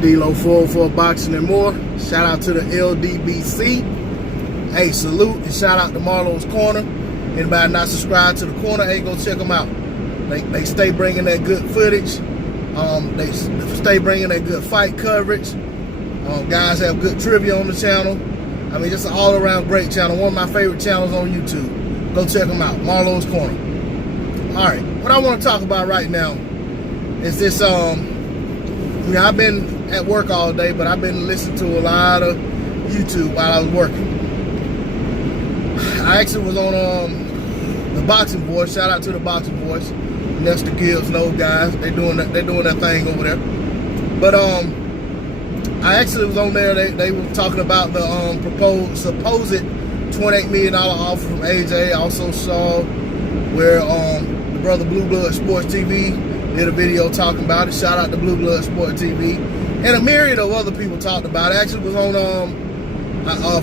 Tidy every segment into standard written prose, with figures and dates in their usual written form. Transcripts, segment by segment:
D-Lo 404 Boxing and More. Shout out to the LDBC. Hey, salute and shout out to Marlo's Corner. Anybody not subscribed to the corner, hey, go check them out. They stay bringing that good footage. They stay bringing that good fight coverage. Guys have good trivia on the channel. I mean, just an all-around great channel. One of my favorite channels on YouTube. Go check them out. Marlo's Corner. All right, what I want to talk about right now is this. I've been at work all day, but I've been listening to a lot of YouTube while I was working. I actually was on the Boxing Voice. Shout out to the Boxing Voice. Nestor Gibbs, those guys. They're doing their thing over there. But I actually was on there. They were talking about the supposed $28 million offer from AJ. I also saw where the brother Blue Blood Sports TV did a video talking about it. Shout out to Blue Blood Sports TV. And a myriad of other people talked about it. I actually was on,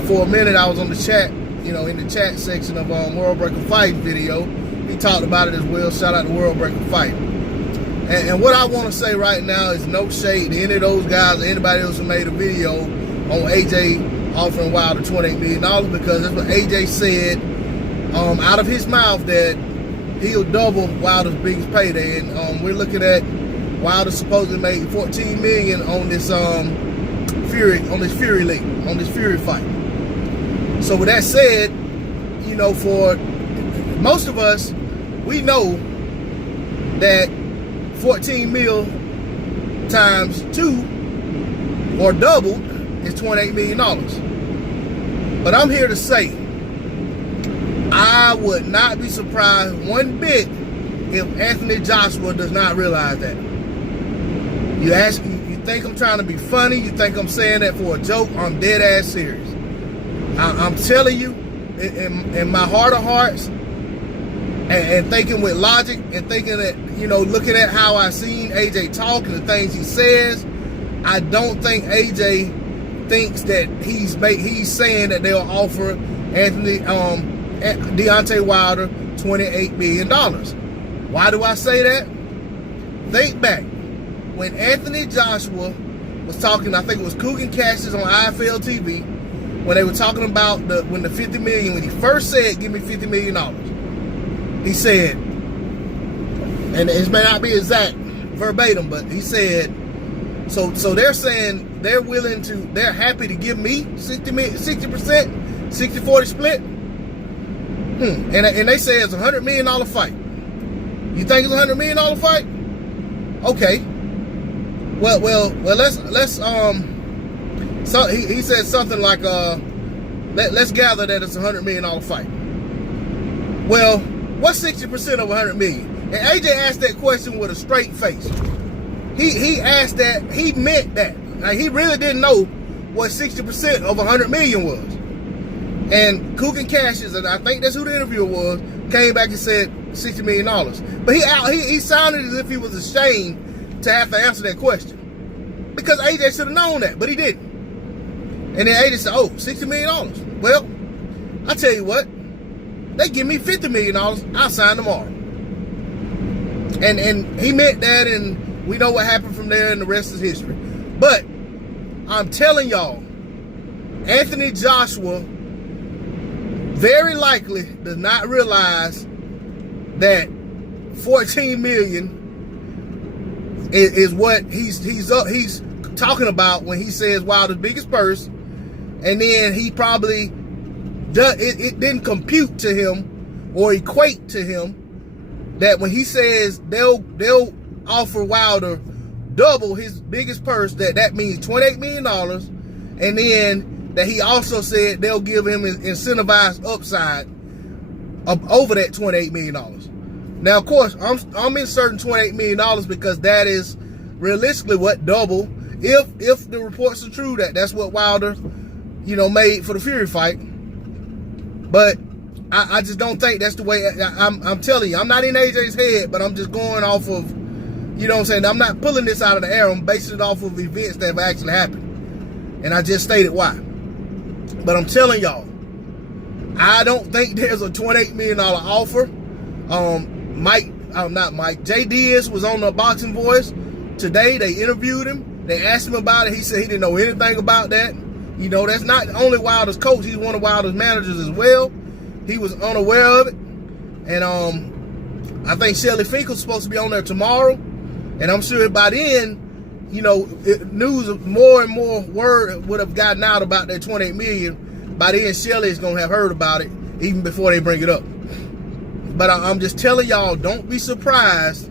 for a minute, I was on the chat, in the chat section of World Breaker Fight video. He talked about it as well. Shout out to World Breaker Fight. And what I want to say right now is no shade to any of those guys or anybody else who made a video on AJ offering Wilder $28 million, because that's what AJ said out of his mouth, that he'll double Wilder's biggest payday. And we're looking at Wilder supposedly made $14 million on this Fury fight. So with that said, for most of us, we know that 14 mil times 2 or doubled is $28 million. But I'm here to say, I would not be surprised one bit if Anthony Joshua does not realize that. You think I'm trying to be funny? You think I'm saying that for a joke? I'm dead ass serious. I'm telling you, in my heart of hearts, and thinking with logic, and thinking that, looking at how I seen AJ talk and the things he says, I don't think AJ thinks that he's saying that they'll offer Deontay Wilder $28 million. Why do I say that? Think back when Anthony Joshua was talking, I think it was Coogan Cassius on IFL TV, when they were talking about when the $50 million, when he first said, give me $50 million. He said, and it may not be exact verbatim, but he said, so they're saying they're happy to give me 60%, 60-40 split. And they say it's a $100 million fight. You think it's a $100 million fight? Okay. Well, let's so he said something like let's gather that it's a $100 million fight. Well, what's 60% of $100 million? And AJ asked that question with a straight face. He asked that, he meant that. Like, he really didn't know what 60% of $100 million was. And Coogan Cassius, and I think that's who the interviewer was, came back and said $60 million. But he sounded as if he was ashamed to have to answer that question, because AJ should have known that, but he didn't. And then AJ said, oh, $60 million. Well, I tell you what, they give me $50 million, I'll sign tomorrow. And he meant that, and we know what happened from there, and the rest is history. But I'm telling y'all, Anthony Joshua very likely does not realize that 14 million is what he's talking about when he says Wilder's biggest purse. And then he probably it didn't compute to him or equate to him that when he says they'll offer Wilder double his biggest purse, that means $28 million, and then that he also said they'll give him an incentivized upside over that $28 million. Now, of course, I'm inserting $28 million because that is realistically what double, if the reports are true, that's what Wilder, made for the Fury fight. But I just don't think that's the way. I'm telling you, I'm not in AJ's head, but I'm just going off of, I'm not pulling this out of the air. I'm basing it off of events that have actually happened. And I just stated why. But I'm telling y'all, I don't think there's a $28 million offer. Jay Diaz was on the Boxing Voice today. They interviewed him. They asked him about it. He said he didn't know anything about that. You know, that's not only Wilder's coach. He's one of Wilder's managers as well. He was unaware of it. And I think Shelly Finkel's supposed to be on there tomorrow. And I'm sure by then, you know, news of more and more word would have gotten out about that $28 million. By then, Shelly is going to have heard about it even before they bring it up. But I'm just telling y'all, don't be surprised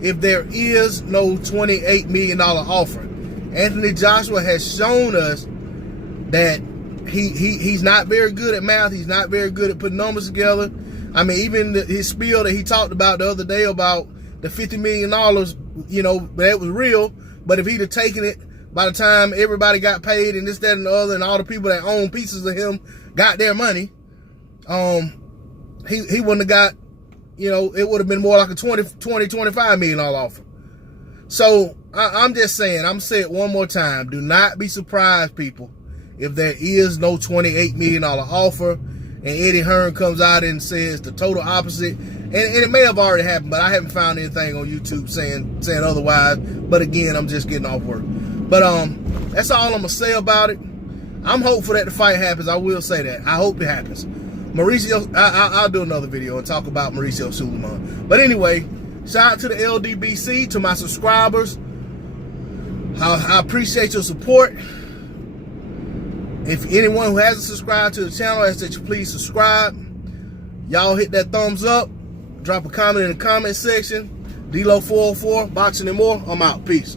if there is no $28 million offer. Anthony Joshua has shown us that he's not very good at math. He's not very good at putting numbers together. I mean, even his spiel that he talked about the other day about the $50 million, you know, that was real. But if he'd have taken it by the time everybody got paid and this, that, and the other, and all the people that own pieces of him got their money, he wouldn't have got, you know, it would have been more like a $25 million offer. So I'm just saying, I'm saying it one more time. Do not be surprised, people, if there is no $28 million offer and Eddie Hearn comes out and says the total opposite. And it may have already happened, but I haven't found anything on YouTube saying otherwise. But again, I'm just getting off work. But that's all I'm gonna say about it. I'm hopeful that the fight happens. I will say that. I hope it happens. Mauricio, I'll do another video and talk about Mauricio Suleiman. But anyway, shout out to the LDBC, to my subscribers. I appreciate your support. If anyone who hasn't subscribed to the channel, I ask that you please subscribe. Y'all hit that thumbs up. Drop a comment in the comment section. D-Lo 404, Boxing and More. I'm out. Peace.